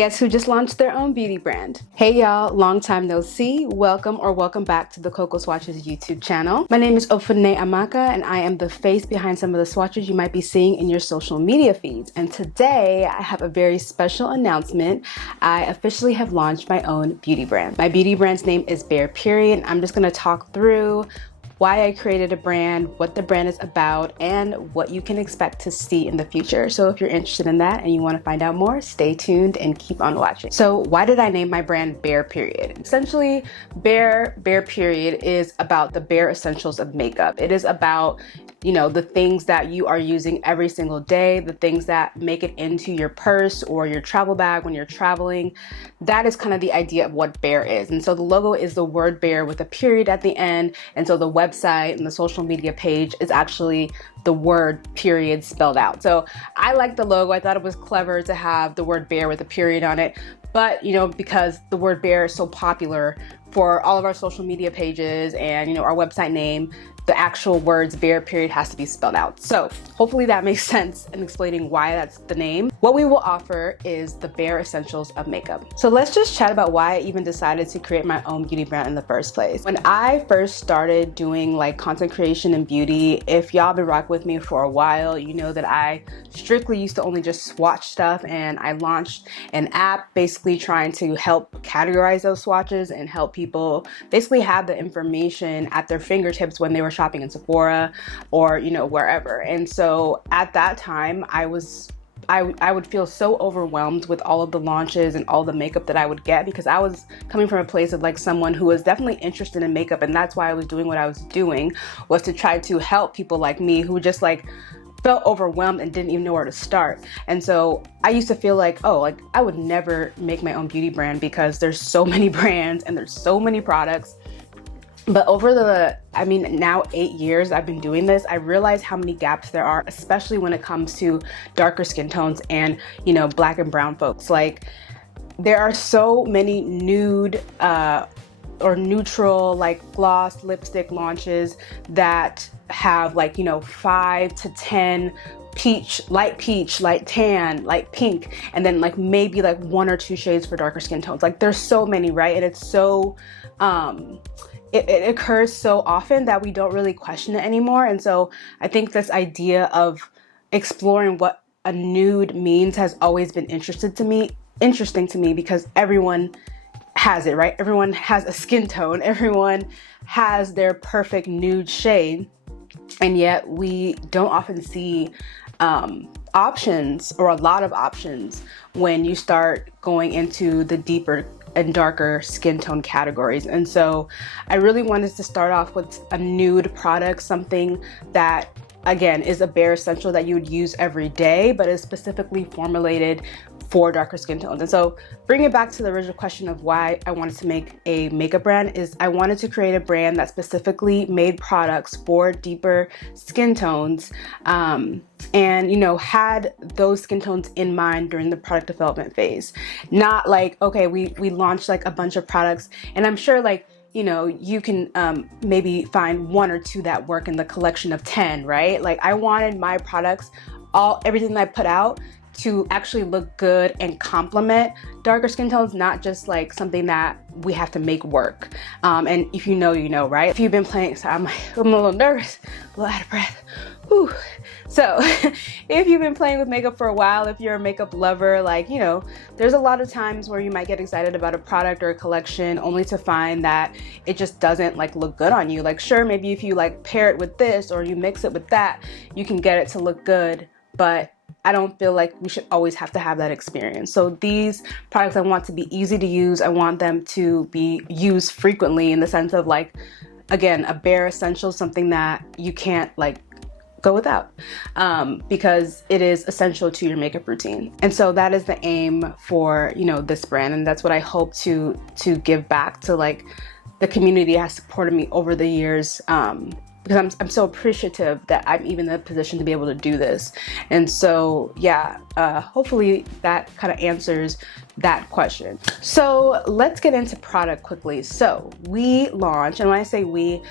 Guess who just launched their own beauty brand? Hey y'all, long time no see. Welcome back to the Coco Swatches YouTube channel. My name is Ofune Amaka and I am the face behind some of the swatches you might be seeing in your social media feeds. And today I have a very special announcement. I officially have launched my own beauty brand. My beauty brand's name is Bare Period. I'm just gonna talk through why I created a brand, what the brand is about, and what you can expect to see in the future. So if you're interested in that and you want to find out more, stay tuned and keep on watching. So why did I name my brand Bare Period? Essentially, Bare Period is about the bare essentials of makeup. It is about, you know, the things that you are using every single day, the things that make it into your purse or your travel bag when you're traveling. That is kind of the idea of what Bare is. And so the logo is the word Bare with a period at the end. And so the website and the social media page is actually the word period spelled out. So I like the logo. I thought it was clever to have the word Bare with a period on it. But, you know, because the word Bare is so popular for all of our social media pages and, you know, our website name, the actual words Bare Period has to be spelled out. So hopefully that makes sense in explaining why that's the name. What we will offer is the bare essentials of makeup. So let's just chat about why I even decided to create my own beauty brand in the first place. When I first started doing like content creation and beauty, if y'all been rocking with me for a while, you know that I strictly used to only just swatch stuff, and I launched an app basically trying to help categorize those swatches and help people basically have the information at their fingertips when they were shopping in Sephora or, you know, wherever. And so at that time, I would feel so overwhelmed with all of the launches and all the makeup that I would get, because I was coming from a place of like someone who was definitely interested in makeup, and that's why I was doing what I was doing, was to try to help people like me who just like felt overwhelmed and didn't even know where to start. And so I used to feel like, oh, like I would never make my own beauty brand because there's so many brands and there's so many products. But over now 8 years I've been doing this, I realized how many gaps there are, especially when it comes to darker skin tones and, you know, black and brown folks. Like, there are so many nude or neutral like gloss lipstick launches that have like, you know, 5 to 10 peach, light tan, light pink, and then like maybe like 1 or 2 shades for darker skin tones. Like, there's so many, right? And it's so it occurs so often that we don't really question it anymore. And so I think this idea of exploring what a nude means has always been interesting to me, because everyone has it, right? Everyone has a skin tone, everyone has their perfect nude shade, and yet we don't often see options, or a lot of options, when you start going into the deeper and darker skin tone categories. And so I really wanted to start off with a nude product, something that, again, is a bare essential that you would use every day, but is specifically formulated for darker skin tones. And so bring it back to the original question of why I wanted to make a makeup brand, is I wanted to create a brand that specifically made products for deeper skin tones, and, you know, had those skin tones in mind during the product development phase. Not like, okay, we launched like a bunch of products, and I'm sure like, you know, you can maybe find 1 or 2 that work in the collection of 10, right? Like, I wanted my products, everything that I put out, to actually look good and complement darker skin tones, not just like something that we have to make work. And if you know, you know, right? If you've been playing, so I'm a little nervous, a little out of breath. Whew. So if you've been playing with makeup for a while, if you're a makeup lover, like, you know, there's a lot of times where you might get excited about a product or a collection only to find that it just doesn't like look good on you. Like, sure, maybe if you like pair it with this or you mix it with that, you can get it to look good, but I don't feel like we should always have to have that experience. So these products, I want to be easy to use. I want them to be used frequently, in the sense of like, again, a bare essential, something that you can't like go without, because it is essential to your makeup routine. And so that is the aim for, you know, this brand. And that's what I hope to give back to like the community that has supported me over the years. Because I'm so appreciative that I'm even in a position to be able to do this. And so, yeah, hopefully that kind of answers that question. So let's get into product quickly. So we launched, and when I say we,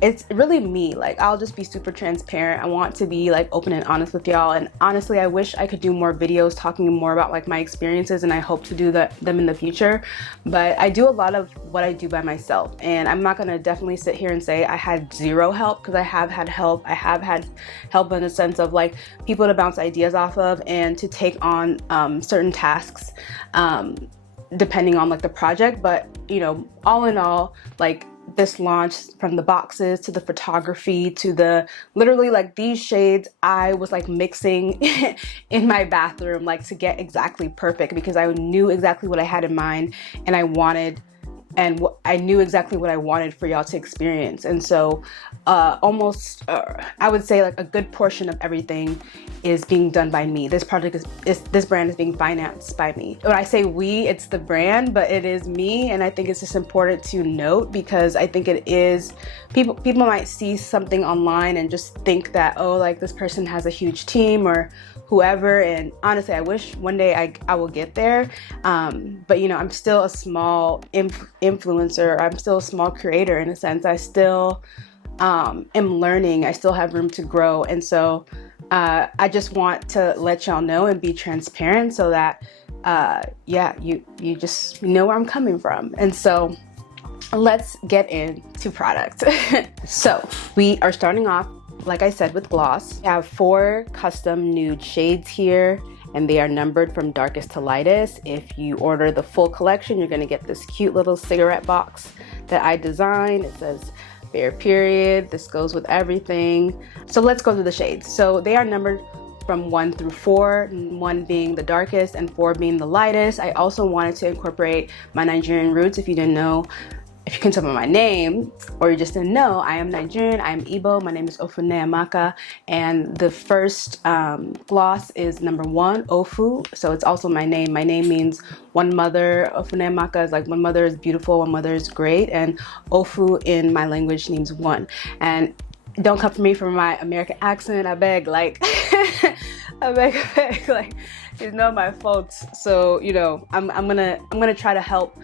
it's really me. Like, I'll just be super transparent. I want to be like open and honest with y'all. And honestly, I wish I could do more videos talking more about like my experiences, and I hope to do them in the future. But I do a lot of what I do by myself, and I'm not gonna definitely sit here and say I had zero help, because I have had help. I have had help in the sense of like people to bounce ideas off of and to take on certain tasks depending on like the project. But you know, all in all, like this launch, from the boxes to the photography to the literally like these shades, I was like mixing in my bathroom like to get exactly perfect, because I knew exactly what I had in mind, and I knew exactly what I wanted for y'all to experience. And so almost I would say like a good portion of everything is being done by me. This project this brand is being financed by me. When I say we, it's the brand, but it is me. And I think it's just important to note, because I think it is, people might see something online and just think that, oh, like this person has a huge team or whoever. And honestly, I wish one day I will get there. But you know, I'm still a small influencer. I'm still a small creator in a sense. I still am learning. I still have room to grow. And so I just want to let y'all know and be transparent, so that yeah, you just know where I'm coming from. And so let's get into product. So we are starting off, like I said, with gloss. I have 4 custom nude shades here, and they are numbered from darkest to lightest. If you order the full collection, you're gonna get this cute little cigarette box that I designed. It says Bare Period. This goes with everything. So let's go through the shades. So they are numbered from 1 through 4, 1 being the darkest and 4 being the lightest. I also wanted to incorporate my Nigerian roots. If you didn't know, if you can tell by my name, or you just didn't know, I am Nigerian, I am Igbo, my name is Ofune Amaka, and the first gloss is number 1, Ofu, so it's also my name. My name means one mother. Ofune Amaka is like one mother is beautiful, one mother is great, and Ofu in my language means one. And don't come for me for my American accent, I beg, like, I beg, like, it's not my fault. So, you know, I'm gonna try to help.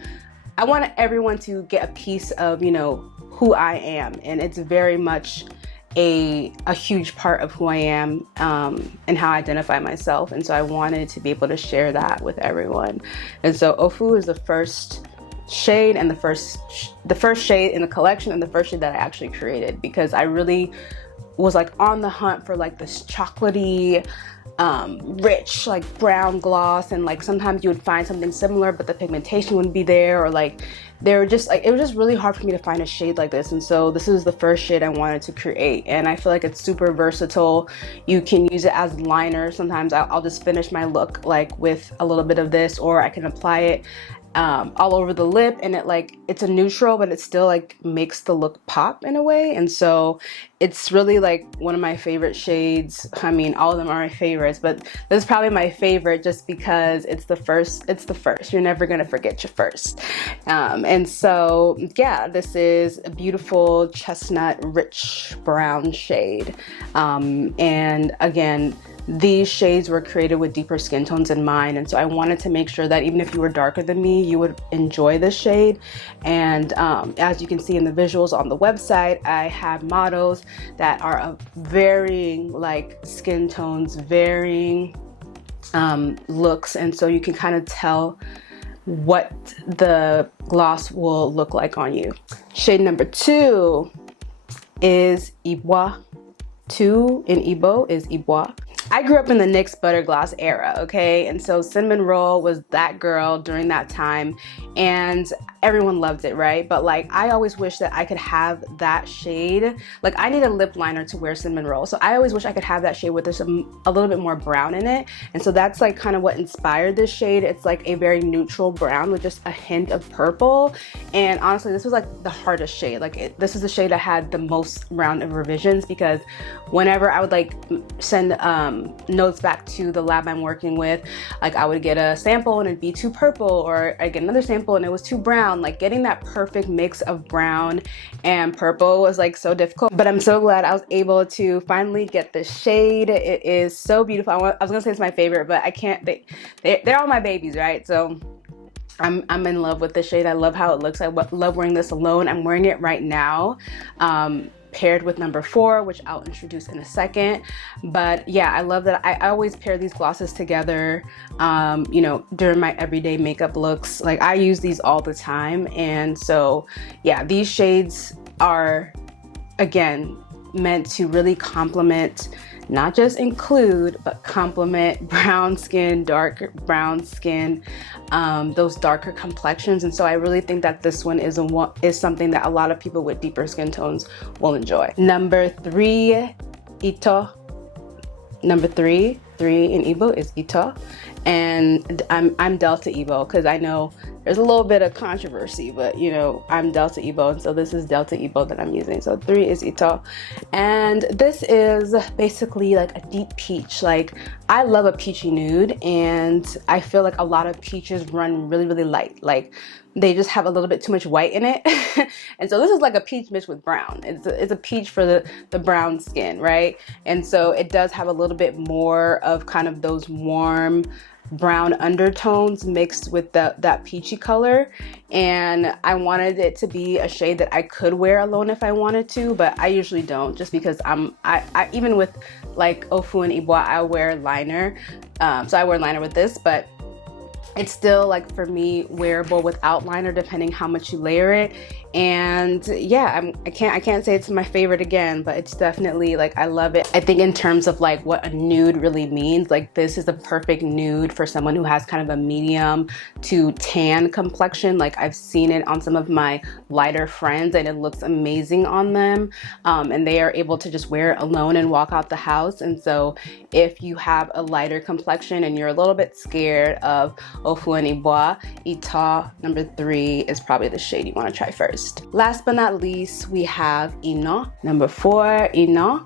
I want everyone to get a piece of, you know, who I am, and it's very much a huge part of who I am and how I identify myself. And so I wanted to be able to share that with everyone. And so Ofu is the first shade, and the first shade in the collection, and the first shade that I actually created, because I really was like on the hunt for like this chocolatey, rich like brown gloss, and like sometimes you would find something similar but the pigmentation wouldn't be there, or like they were just like, it was just really hard for me to find a shade like this. And so this is the first shade I wanted to create, and I feel like it's super versatile. You can use it as liner. Sometimes I'll just finish my look like with a little bit of this, or I can apply it all over the lip, and it's a neutral, but it still like makes the look pop in a way. And so it's really like one of my favorite shades. I mean, all of them are my favorites, but this is probably my favorite just because it's the first. You're never gonna forget your first. And so yeah, this is a beautiful chestnut rich brown shade. And again, these shades were created with deeper skin tones in mind, and so I wanted to make sure that even if you were darker than me, you would enjoy this shade. And as you can see in the visuals on the website, I have models that are of varying like skin tones, varying looks, and so you can kind of tell what the gloss will look like on you. Shade number 2 is Ibwa. 2 in Igbo is Ibwa. I grew up in the NYX Butter Gloss era, okay? And so Cinnamon Roll was that girl during that time, and everyone loved it, right? But like, I always wish that I could have that shade. Like, I need a lip liner to wear Cinnamon Roll, so I always wish I could have that shade with a little bit more brown in it. And so that's like kind of what inspired this shade. It's like a very neutral brown with just a hint of purple. And honestly, this was like the hardest shade. Like, this is the shade I had the most round of revisions, because whenever I would like send notes back to the lab I'm working with, like I would get a sample and it'd be too purple, or I get another sample and it was too brown. Like, getting that perfect mix of brown and purple was like so difficult, but I'm so glad I was able to finally get this shade. It is so beautiful. I was gonna say it's my favorite, but I can't. They're all my babies, right? So I'm in love with this shade. I love how it looks. I love wearing this alone. I'm wearing it right now. paired with number 4, which I'll introduce in a second. But yeah, I love that. I always pair these glosses together, you know, during my everyday makeup looks. Like I use these all the time. And so yeah, these shades are, again, meant to really complement, not just include, but complement brown skin, dark brown skin, those darker complexions. And so I really think that this one is something that a lot of people with deeper skin tones will enjoy. Number 3, Ito. Number 3 in Igbo is Ito, and I'm Delta Igbo, because I know there's a little bit of controversy, but you know, I'm Delta Igbo, and so this is Delta Igbo that I'm using. So 3 is Ito, and this is basically like a deep peach. Like I love a peachy nude, and I feel like a lot of peaches run really, really light. Like they just have a little bit too much white in it. And so this is like a peach mixed with brown. It's a peach for the brown skin, right? And so it does have a little bit more of kind of those warm brown undertones mixed with that peachy color. And I wanted it to be a shade that I could wear alone if I wanted to, but I usually don't, just because I even with like Ofu and Ibwa, I wear liner. So I wear liner with this, but it's still, like, for me, wearable without liner, depending how much you layer it. And yeah, I can't say it's my favorite again, but it's definitely, like, I love it. I think in terms of like what a nude really means, like this is a perfect nude for someone who has kind of a medium to tan complexion. Like I've seen it on some of my lighter friends and it looks amazing on them. And they are able to just wear it alone and walk out the house. And so if you have a lighter complexion and you're a little bit scared of Ofu and Ibwa, Ita number 3 is probably the shade you want to try first. Last but not least, we have Ino, number 4, Ino.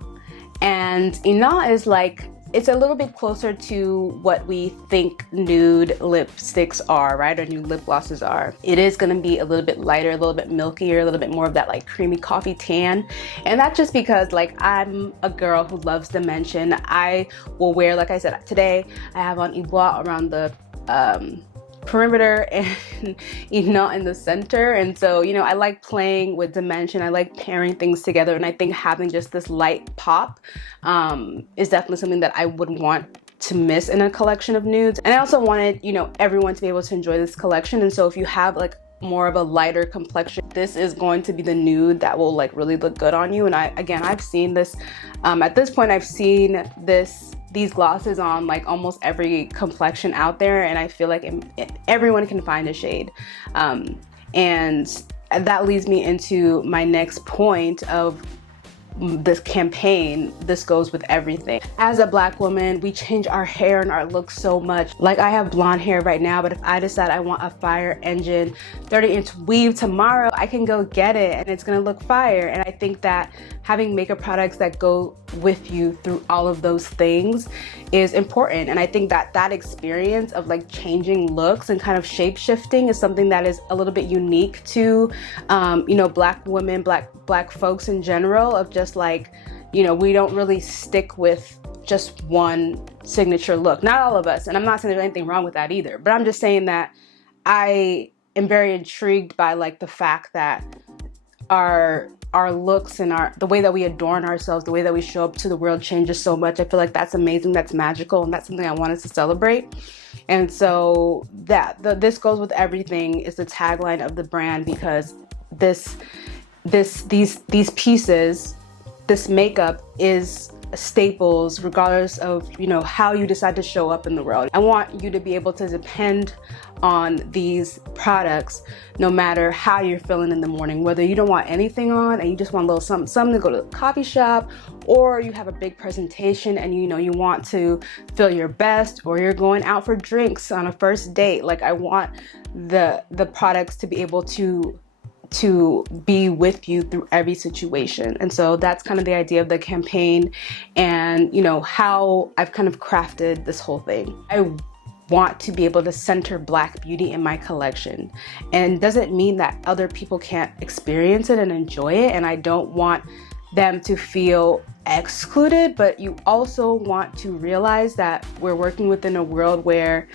And Ino is like, it's a little bit closer to what we think nude lipsticks are, right? Or nude lip glosses are. It is gonna be a little bit lighter, a little bit milkier, a little bit more of that like creamy coffee tan. And that's just because like I'm a girl who loves dimension. I will wear, like I said, today I have on Ibwa around the perimeter and not in the center. And so, you know, I like playing with dimension. I like pairing things together, and I think having just this light pop is definitely something that I would want to miss in a collection of nudes. And I also wanted, you know, everyone to be able to enjoy this collection. And so if you have like more of a lighter complexion, this is going to be the nude that will like really look good on you. And I've seen this at this point, I've seen these glosses on like almost every complexion out there, and I feel like everyone can find a shade. And that leads me into my next point of this campaign. This goes with everything. As a Black woman, we change our hair and our look so much. Like I have blonde hair right now, but if I decide I want a fire engine 30-inch weave tomorrow, I can go get it and it's gonna look fire. And I think that having makeup products that go with you through all of those things is important. And I think that that experience of like changing looks and kind of shape shifting is something that is a little bit unique to you know, Black women, black folks in general, of just like, you know, we don't really stick with just one signature look. Not all of us, and I'm not saying there's anything wrong with that either, but I'm just saying that I am very intrigued by like the fact that our looks and the way that we adorn ourselves, the way that we show up to the world changes so much. I feel like that's amazing, that's magical, and that's something I wanted to celebrate. And so this goes with everything is the tagline of the brand, because these pieces, this makeup is staples regardless of, you know, how you decide to show up in the world. I want you to be able to depend on these products no matter how you're feeling in the morning, whether you don't want anything on and you just want a little something to go to the coffee shop, or you have a big presentation and you know you want to feel your best, or you're going out for drinks on a first date. Like I want the products to be able to be with you through every situation. And so that's kind of the idea of the campaign, and you know how I've kind of crafted this whole thing. I want to be able to center Black beauty in my collection, and it doesn't mean that other people can't experience it and enjoy it, and I don't want them to feel excluded, but you also want to realize that we're working within a world where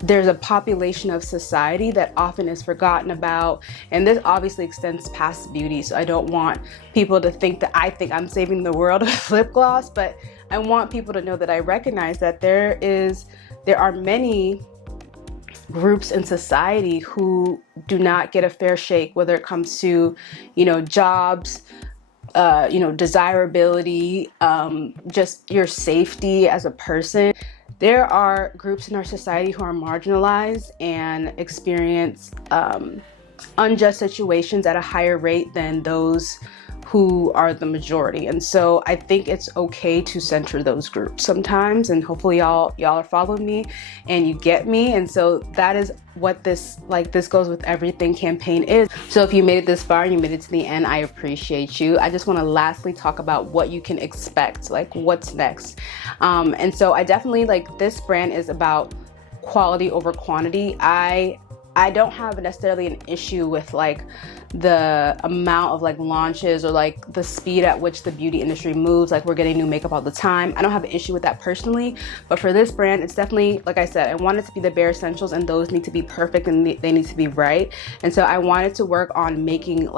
there's a population of society that often is forgotten about, and this obviously extends past beauty. So I don't want people to think that I think I'm saving the world with lip gloss, but I want people to know that I recognize that there are many groups in society who do not get a fair shake, whether it comes to, jobs, desirability, just your safety as a person. There are groups in our society who are marginalized and experience unjust situations at a higher rate than those who are the majority. And so I think it's okay to center those groups sometimes, and hopefully y'all are following me and you get me. And so that is what this goes with everything campaign is. So if you made it this far and you made it to the end, I appreciate you. I just want to lastly talk about what you can expect, like what's next. And so I definitely, this brand is about quality over quantity. I don't have necessarily an issue with the amount of launches or the speed at which the beauty industry moves. We're getting new makeup all the time. I don't have an issue with that personally, but for this brand, it's definitely, like I said, I want it to be the bare essentials, and those need to be perfect and they need to be right. And so I wanted to work on making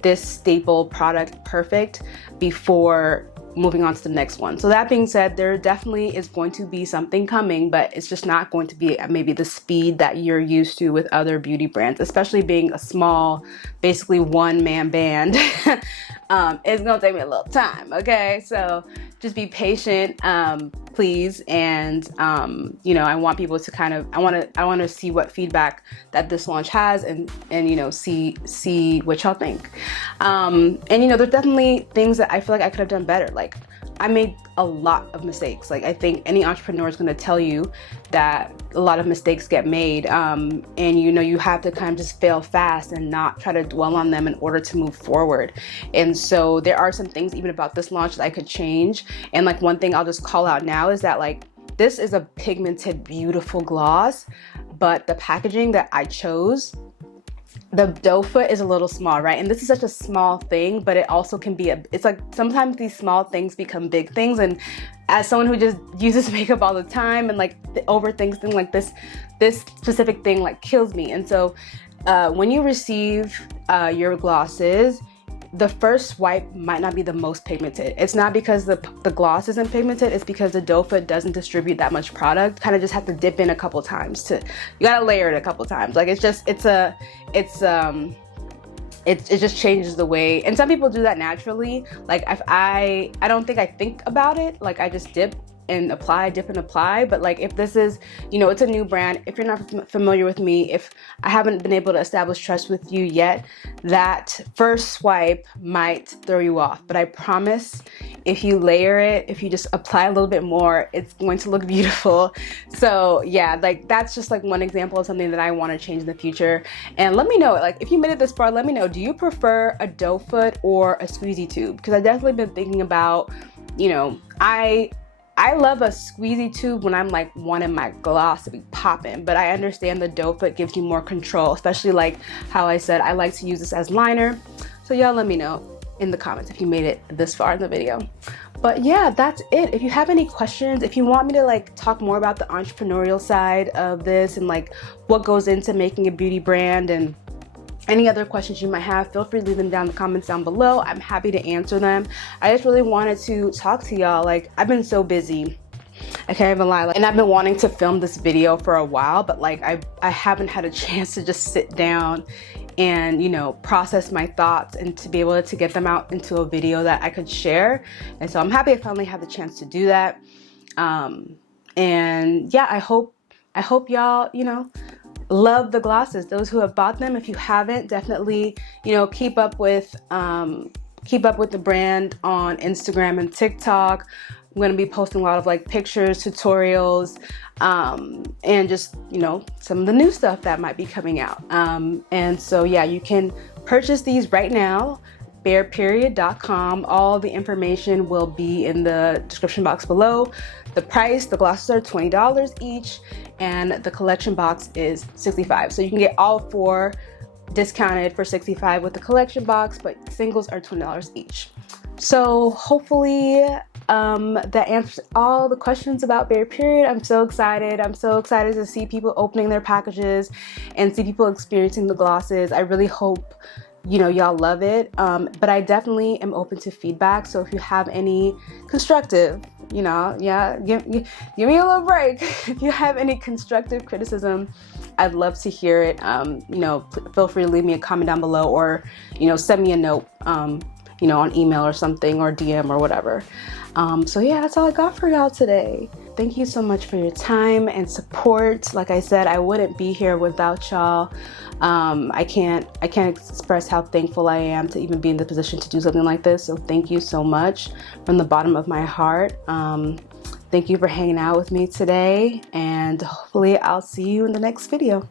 this staple product perfect before moving on to the next one. So that being said, there definitely is going to be something coming, but it's just not going to be at maybe the speed that you're used to with other beauty brands, especially being a small, basically one-man band. It's gonna take me a little time, okay? So just be patient, please. And I want people to I want to see what feedback that this launch has, and see what y'all think. There's definitely things that I feel like I could have done better. I made a lot of mistakes. I think any entrepreneur is going to tell you that a lot of mistakes get made, and you have to kind of just fail fast and not try to dwell on them in order to move forward. And so there are some things even about this launch that I could change. And one thing I'll just call out now is that this is a pigmented, beautiful gloss, but the packaging that I chose, the doe foot is a little small, right? And this is such a small thing, but it also can be it's sometimes these small things become big things. And as someone who just uses makeup all the time and overthinks things, this specific thing kills me. And so when you receive your glosses, the first swipe might not be the most pigmented. It's not because the gloss isn't pigmented, it's because the doe foot doesn't distribute that much product. Kind of just have to dip in a couple times you gotta layer it a couple times. It just changes the way, and some people do that naturally. If I don't think about it, I just dip and apply, dip and apply. But if this is, it's a new brand, if you're not familiar with me, if I haven't been able to establish trust with you yet, that first swipe might throw you off. But I promise, if you layer it, if you just apply a little bit more, it's going to look beautiful. So yeah, that's just one example of something that I want to change in the future. And let me know, if you made it this far, let me know, do you prefer a doe foot or a squeezy tube? Because I've definitely been thinking about, I love a squeezy tube when I'm wanting my gloss to be popping, but I understand the doe foot gives you more control, especially how I said, I like to use this as liner. So y'all let me know in the comments if you made it this far in the video. But yeah, that's it. If you have any questions, if you want me to talk more about the entrepreneurial side of this and what goes into making a beauty brand, and any other questions you might have, feel free to leave them down in the comments down below. I'm happy to answer them. I just really wanted to talk to y'all. I've been so busy, I can't even lie. And I've been wanting to film this video for a while, but I haven't had a chance to just sit down and process my thoughts and to be able to get them out into a video that I could share. And so I'm happy I finally have the chance to do that. And yeah, I hope y'all love the glosses. Those who have bought them, if you haven't, definitely keep up with the brand on Instagram and TikTok. I'm going to be posting a lot of pictures, tutorials, and just some of the new stuff that might be coming out. And so yeah, you can purchase these right now, bareperiod.com. All the information will be in the description box below. The price, the glosses are $20 each, and the collection box is $65. So you can get all four discounted for $65 with the collection box, but singles are $20 each. So hopefully that answers all the questions about Bare Period. I'm so excited. I'm so excited to see people opening their packages and see people experiencing the glosses. I really hope, you know, y'all love it. But I definitely am open to feedback. So if you have any constructive, you know, yeah, give me a little break. If you have any constructive criticism, I'd love to hear it. You know, feel free to leave me a comment down below, or, you know, send me a note, you know, on email or something, or DM or whatever. So yeah, that's all I got for y'all today. Thank you so much for your time and support. Like I said, I wouldn't be here without y'all. I can't express how thankful I am to even be in the position to do something like this. So thank you so much from the bottom of my heart. Thank you for hanging out with me today, and hopefully I'll see you in the next video.